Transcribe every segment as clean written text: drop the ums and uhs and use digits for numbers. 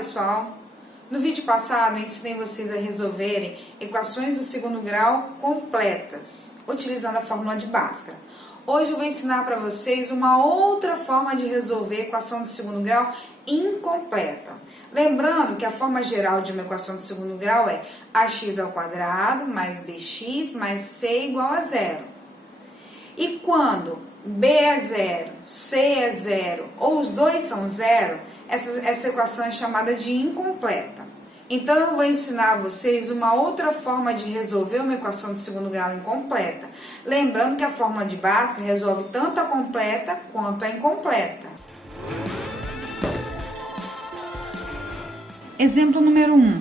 pessoal! No vídeo passado eu ensinei vocês a resolverem equações do segundo grau completas, utilizando a fórmula de Bhaskara. Hoje eu vou ensinar para vocês uma outra forma de resolver a equação do segundo grau incompleta. Lembrando que a forma geral de uma equação do segundo grau é ax² mais bx mais c igual a zero. E quando b é zero, c é zero ou os dois são zero, essa equação é chamada de incompleta. Então, eu vou ensinar a vocês uma outra forma de resolver uma equação de segundo grau incompleta. Lembrando que a fórmula de Bhaskara resolve tanto a completa quanto a incompleta. Exemplo número 1.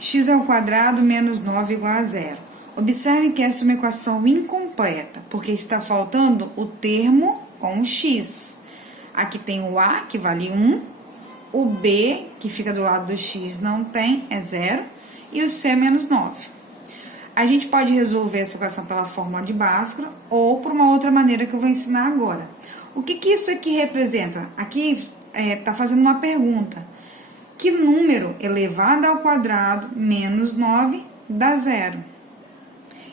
x² menos 9 igual a zero. Observe que essa é uma equação incompleta, porque está faltando o termo com o x. Aqui tem o a, que vale 1. O b, que fica do lado do x, não tem, é zero. E o c é menos 9. A gente pode resolver essa equação pela fórmula de Bhaskara ou por uma outra maneira que eu vou ensinar agora. O que isso aqui representa? Aqui está fazendo uma pergunta. Que número elevado ao quadrado menos 9 dá zero?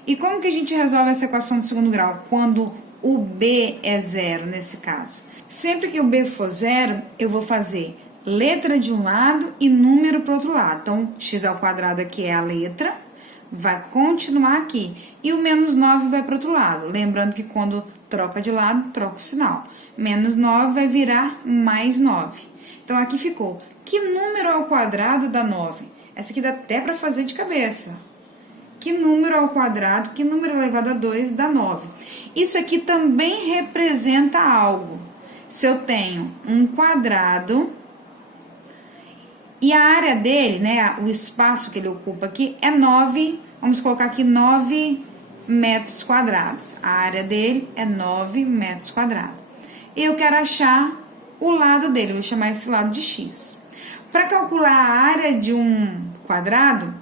E como que a gente resolve essa equação do segundo grau? Quando o b é zero, nesse caso. Sempre que o b for zero, eu vou fazer letra de um lado e número para o outro lado. Então, x² aqui é a letra, vai continuar aqui. E o menos 9 vai para o outro lado. Lembrando que quando troca de lado, troca o sinal. Menos 9 vai virar mais 9. Então, aqui ficou. Que número ao quadrado dá 9? Essa aqui dá até para fazer de cabeça. Que número ao quadrado, que número elevado a 2 dá 9? Isso aqui também representa algo. Se eu tenho um quadrado e a área dele, né, o espaço que ele ocupa aqui é 9, vamos colocar aqui 9 metros quadrados. A área dele é 9 metros quadrados. Eu quero achar o lado dele, vou chamar esse lado de x. Para calcular a área de um quadrado,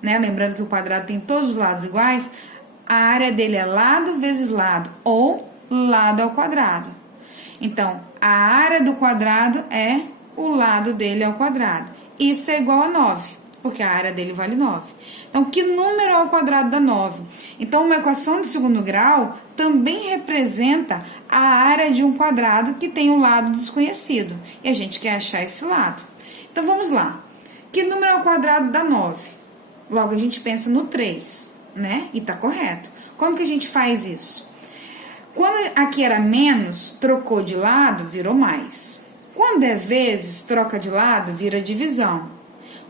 né, lembrando que o quadrado tem todos os lados iguais, a área dele é lado vezes lado, ou lado ao quadrado. Então, a área do quadrado é o lado dele ao quadrado. Isso é igual a 9, porque a área dele vale 9. Então, que número ao quadrado dá 9? Então, uma equação de segundo grau também representa a área de um quadrado que tem um lado desconhecido. E a gente quer achar esse lado. Então, vamos lá. Que número ao quadrado dá 9? Logo, a gente pensa no 3, né? E tá correto. Como que a gente faz isso? Quando aqui era menos, trocou de lado, virou mais. Quando é vezes, troca de lado, vira divisão.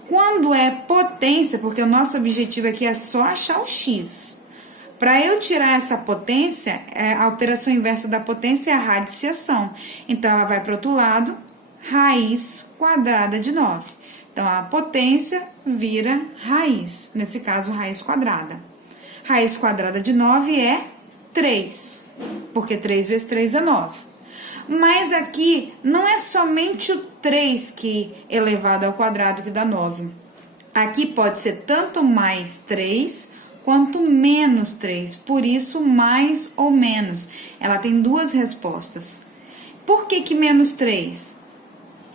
Quando é potência, porque o nosso objetivo aqui é só achar o x. Para eu tirar essa potência, a operação inversa da potência é a radiciação. Então, ela vai para o outro lado, raiz quadrada de 9. Então, a potência vira raiz, nesse caso, raiz quadrada. Raiz quadrada de 9 é 3, porque 3 vezes 3 é 9. Mas aqui não é somente o 3 que elevado ao quadrado que dá 9. Aqui pode ser tanto mais 3 quanto menos 3, por isso mais ou menos. Ela tem duas respostas. Por que menos 3?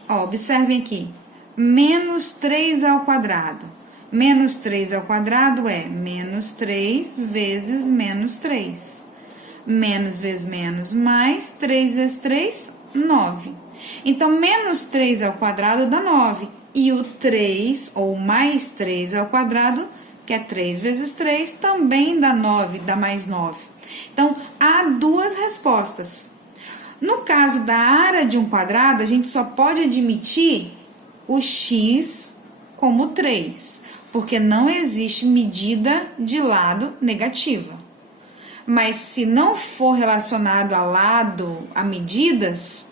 Ó, observem aqui. Menos 3 ao quadrado. Menos 3 ao quadrado é menos 3 vezes menos 3. Menos vezes menos, mais 3 vezes 3, 9. Então, menos 3 ao quadrado dá 9. E o 3, ou mais 3 ao quadrado, que é 3 vezes 3, também dá 9, dá mais 9. Então, há duas respostas. No caso da área de um quadrado, a gente só pode admitir o x como 3, porque não existe medida de lado negativa. Mas se não for relacionado a lado, a medidas,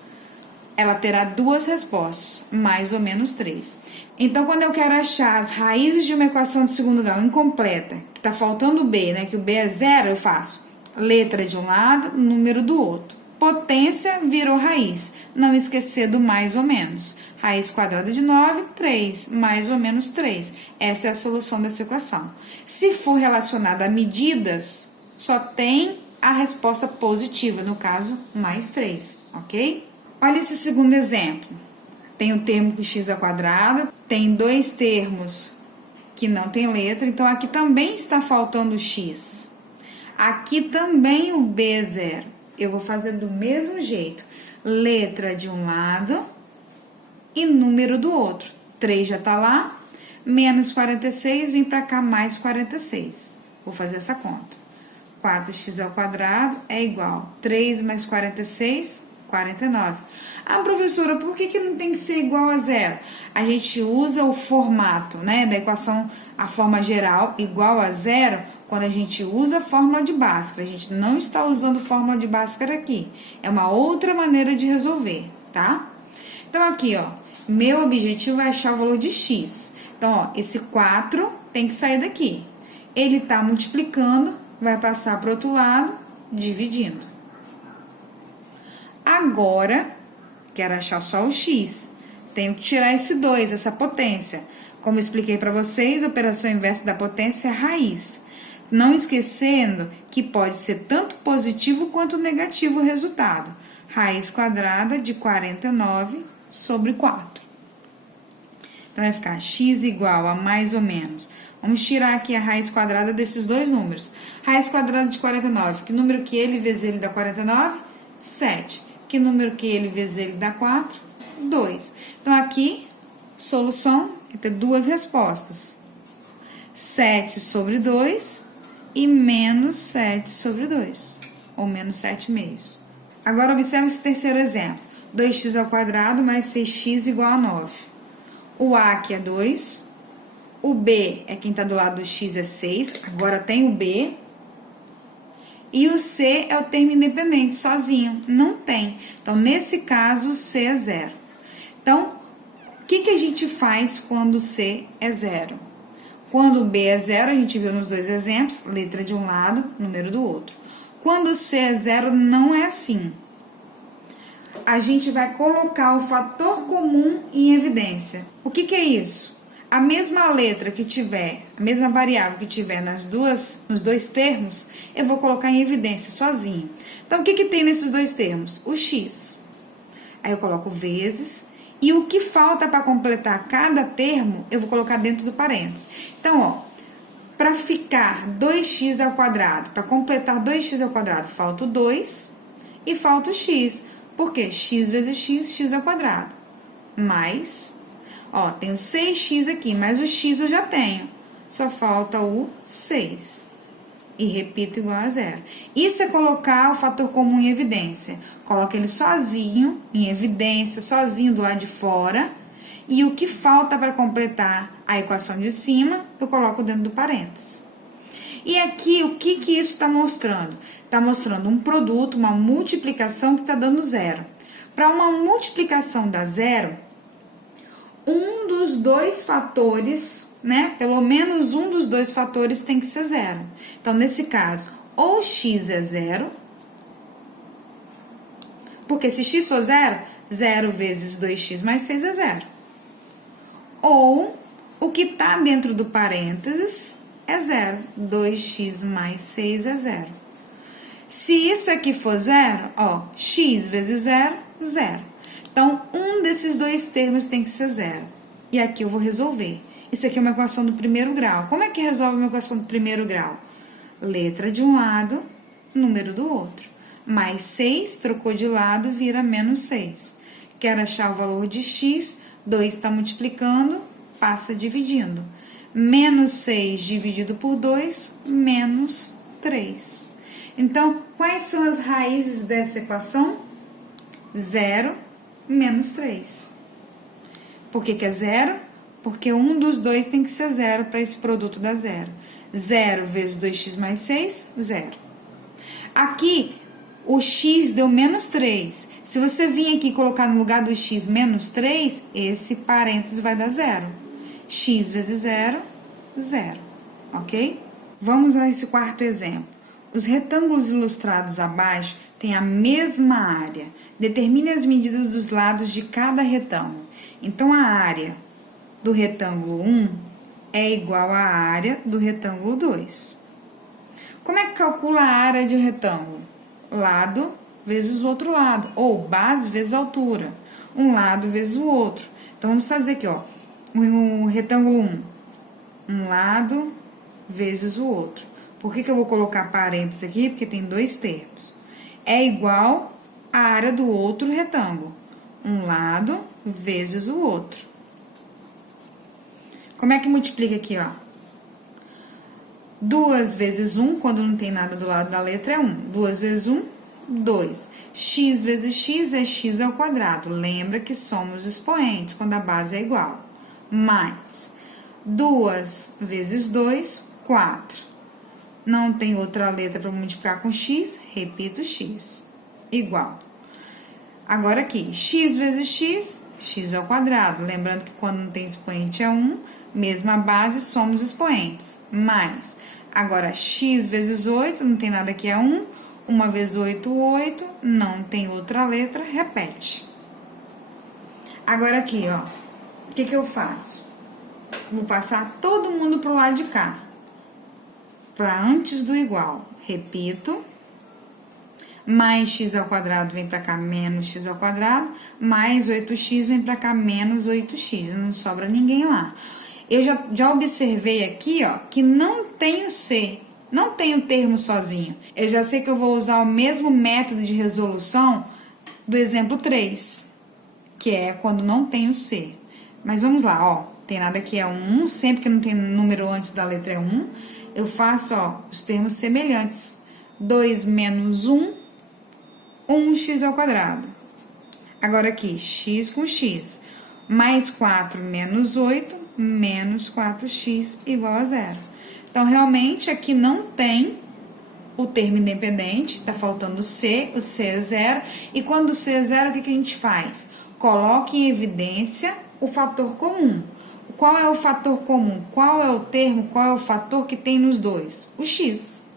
ela terá duas respostas, mais ou menos 3. Então, quando eu quero achar as raízes de uma equação de segundo grau incompleta, que está faltando o b, né, que o b é zero, eu faço letra de um lado, número do outro. Potência virou raiz, não esquecer do mais ou menos. Raiz quadrada de 9, 3, mais ou menos 3. Essa é a solução dessa equação. Se for relacionada a medidas, só tem a resposta positiva, no caso, mais 3, ok? Olha esse segundo exemplo. Tem o termo com x ao quadrado, tem dois termos que não tem letra, então aqui também está faltando x. Aqui também o b é zero. Eu vou fazer do mesmo jeito. Letra de um lado e número do outro. 3 já tá lá, menos 46, vem pra cá mais 46. Vou fazer essa conta. 4x ao quadrado é igual 3 mais 46, 49. Ah, professora, por que não tem que ser igual a zero? A gente usa o formato, né, da equação, a forma geral, igual a zero, quando a gente usa a fórmula de Bhaskara. A gente não está usando fórmula de Bhaskara aqui. É uma outra maneira de resolver, tá? Então, aqui, ó, meu objetivo é achar o valor de x. Então, ó, esse 4 tem que sair daqui. Ele tá multiplicando, vai passar para o outro lado, dividindo. Agora, quero achar só o x. Tenho que tirar esse 2, essa potência. Como eu expliquei para vocês, a operação inversa da potência é raiz. Não esquecendo que pode ser tanto positivo quanto negativo o resultado. Raiz quadrada de 49 sobre 4. Então, vai ficar x igual a mais ou menos. Vamos tirar aqui a raiz quadrada desses dois números. Raiz quadrada de 49. Que número que ele vezes ele dá 49? 7. Que número que ele vezes ele dá 4? 2. Então, aqui, solução, vai ter duas respostas. 7 sobre 2 e menos 7 sobre 2. Ou menos 7 meios. Agora, observe esse terceiro exemplo. 2x ao quadrado mais 6x igual a 9. O A aqui é 2. O B é quem está do lado do x, é 6. Agora tem o B. E o C é o termo independente, sozinho. Não tem. Então, nesse caso, o C é 0. Então, o que a gente faz quando o C é 0? Quando o B é 0, a gente viu nos dois exemplos, letra de um lado, número do outro. Quando o C é 0, não é assim. A gente vai colocar o fator comum em evidência. O que é isso? A mesma letra que tiver, a mesma variável que tiver nos dois termos, eu vou colocar em evidência sozinho. Então, o que tem nesses dois termos? O x. Aí eu coloco vezes, e o que falta para completar cada termo, eu vou colocar dentro do parênteses. Então, ó, para ficar 2x ao quadrado, para completar 2x ao quadrado, falta o 2 e falta o x. Por quê? X vezes x, x ao quadrado. Mais, ó, tem o 6x aqui, mas o x eu já tenho. Só falta o 6. E repito igual a 0. Isso é colocar o fator comum em evidência. Coloca ele sozinho, em evidência, sozinho do lado de fora. E o que falta para completar a equação de cima, eu coloco dentro do parênteses. E aqui, o que isso está mostrando? Está mostrando um produto, uma multiplicação que está dando 0. Para uma multiplicação dar 0, um dos dois fatores, né? Pelo menos um dos dois fatores tem que ser 0. Então, nesse caso, ou x é 0, porque se x for 0, 0 vezes 2x mais 6 é 0. Ou o que está dentro do parênteses é 0. 2x mais 6 é 0. Se isso aqui for 0, ó, x vezes 0, 0. Então, um desses dois termos tem que ser 0. E aqui eu vou resolver. Isso aqui é uma equação do primeiro grau. Como é que resolve uma equação do primeiro grau? Letra de um lado, número do outro. Mais 6, trocou de lado, vira menos 6. Quero achar o valor de x, 2 está multiplicando, passa dividindo. Menos 6 dividido por 2, menos 3. Então, quais são as raízes dessa equação? 0 menos 3. Por que é 0? Porque um dos dois tem que ser 0 para esse produto dar 0. 0 vezes 2x mais 6, 0. Aqui, o x deu menos 3. Se você vir aqui e colocar no lugar do x menos 3, esse parênteses vai dar 0. X vezes 0, 0. Ok? Vamos a esse quarto exemplo. Os retângulos ilustrados abaixo têm a mesma área. Determine as medidas dos lados de cada retângulo. Então, a área do retângulo 1 é igual à área do retângulo 2. Como é que calcula a área de um retângulo? Lado vezes o outro lado, ou base vezes altura. um lado vezes o outro. Então, vamos fazer aqui, ó, o retângulo 1. Um lado vezes o outro. Por que eu vou colocar parênteses aqui? Porque tem dois termos. É igual a área do outro retângulo. Um lado vezes o outro. Como é que multiplica aqui, ó? 2 vezes 1, quando não tem nada do lado da letra, é 1. 2 vezes 1, 2. X vezes x é x ao quadrado. Lembra que somos expoentes quando a base é igual. Mais 2 vezes 2, 4. Não tem outra letra para multiplicar com x, repito x. Igual. Agora aqui, x vezes x, x ao quadrado. Lembrando que quando não tem expoente é 1, mesma base, somos expoentes. Mais, agora x vezes 8, não tem nada aqui, é 1. 1 vezes 8, 8, não tem outra letra, repete. Agora aqui, ó, o que eu faço? Vou passar todo mundo pro lado de cá, para antes do igual. Repito. Mais x ao quadrado vem para cá, menos x ao quadrado, mais 8x vem para cá, menos 8x, não sobra ninguém lá. Eu já observei aqui, ó, que não tem o C, não tem o termo sozinho. Eu já sei que eu vou usar o mesmo método de resolução do exemplo 3, que é quando não tem o C. Mas vamos lá, ó, tem nada aqui, é 1, sempre que não tem número antes da letra é 1, eu faço, ó, os termos semelhantes. 2 menos 1, 1x ao quadrado. Agora aqui, x com x. Mais 4 menos 8, menos 4x igual a 0. Então, realmente, aqui não tem o termo independente, tá faltando o C é 0. E quando o C é 0, o que a gente faz? Coloque em evidência o fator comum. Qual é o fator comum? Qual é o termo, qual é o fator que tem nos dois? O x.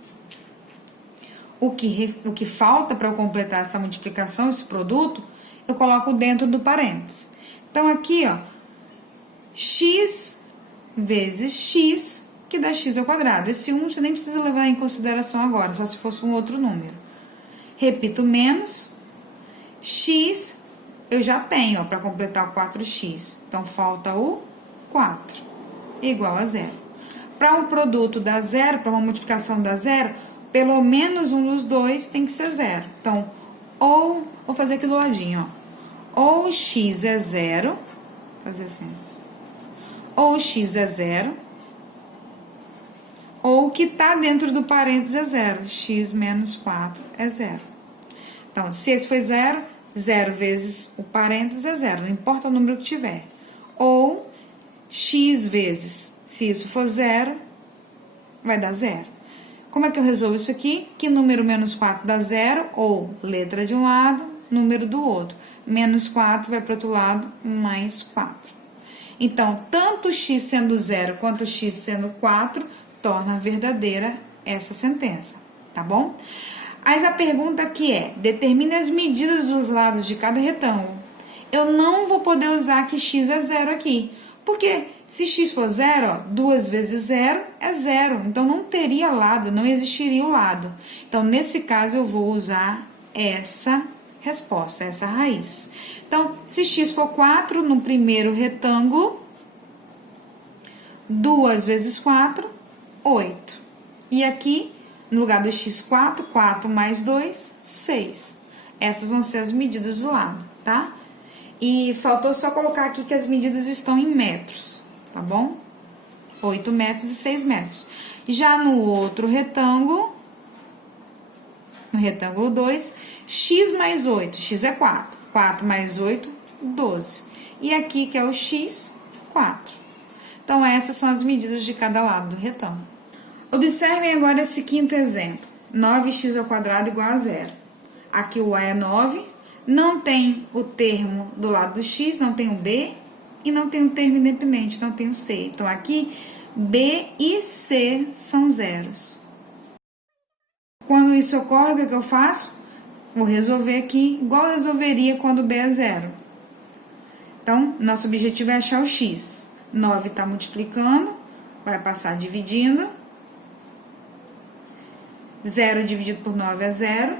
O que falta para eu completar essa multiplicação, esse produto, eu coloco dentro do parênteses. Então, aqui, ó, x vezes x, que dá x ao quadrado. Esse 1 você nem precisa levar em consideração agora, só se fosse um outro número. Repito, menos x, eu já tenho, ó, para completar o 4x. Então, falta o 4, igual a 0. Para um produto dar 0, para uma multiplicação dar 0, pelo menos um dos dois tem que ser 0. Então, ou, vou fazer aqui do ladinho, ó. Ou x é 0, vou fazer assim. Ou x é 0, ou o que está dentro do parênteses é 0. X menos 4 é 0. Então, se esse foi 0, 0 vezes o parênteses é 0, não importa o número que tiver. Ou x vezes, se isso for 0, vai dar 0. Como é que eu resolvo isso aqui? Que número menos 4 dá 0, ou letra de um lado, número do outro. Menos 4 vai para o outro lado, mais 4. Então, tanto x sendo 0 quanto x sendo 4, torna verdadeira essa sentença, tá bom? Mas a pergunta aqui é, determine as medidas dos lados de cada retângulo. Eu não vou poder usar que x é 0 aqui, porque se x for 0, ó, 2 vezes 0 é 0. Então, não teria lado, não existiria o lado. Então, nesse caso, eu vou usar essa resposta, essa raiz. Então, se x for 4 no primeiro retângulo, 2 vezes 4, 8. E aqui, no lugar do x, 4, 4 mais 2, 6. Essas vão ser as medidas do lado, tá? E faltou só colocar aqui que as medidas estão em metros, tá bom? 8 metros e 6 metros. Já no outro retângulo, no retângulo 2, x mais 8, x é 4. 4 mais 8, 12. E aqui, que é o x, 4. Então, essas são as medidas de cada lado do retângulo. Observem agora esse quinto exemplo. 9x ao quadrado igual a 0. Aqui o a é 9. Não tem o termo do lado do x, não tem o b, e não tem o termo independente, não tem o c. Então, aqui, b e c são zeros. Quando isso ocorre, o que eu faço? Vou resolver aqui, igual eu resolveria quando b é 0. Então, nosso objetivo é achar o x. 9 está multiplicando, vai passar dividindo. 0 dividido por 9 é 0.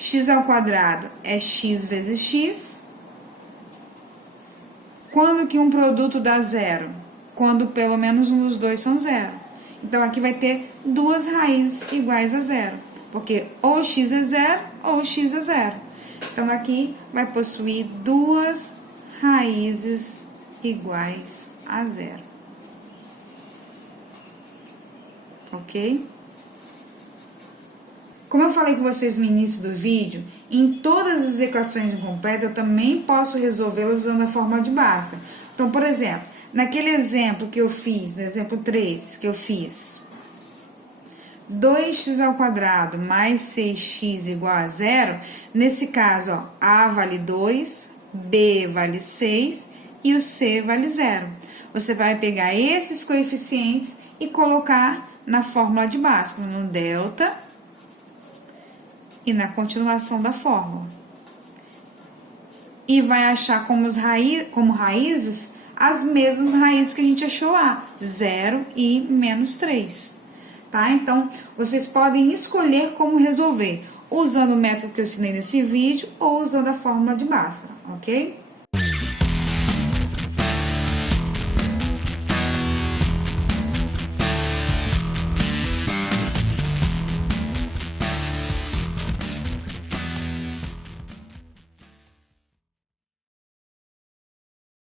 x ao quadrado é x vezes x. Quando que um produto dá zero? Quando pelo menos um dos dois são zero. Então, aqui vai ter duas raízes iguais a zero, porque ou x é zero ou x é zero. Então, aqui vai possuir duas raízes iguais a zero. Ok? Como eu falei com vocês no início do vídeo, em todas as equações incompletas eu também posso resolvê-las usando a fórmula de Bhaskara. Então, por exemplo, naquele exemplo que eu fiz, no exemplo 3 que eu fiz, 2x ao quadrado mais 6x igual a zero, nesse caso, ó, A vale 2, B vale 6 e o C vale 0. Você vai pegar esses coeficientes e colocar na fórmula de Bhaskara, no delta e na continuação da fórmula. E vai achar como raízes as mesmas raízes que a gente achou lá, 0 e menos 3. Tá? Então, vocês podem escolher como resolver, usando o método que eu ensinei nesse vídeo ou usando a fórmula de Bhaskara, ok?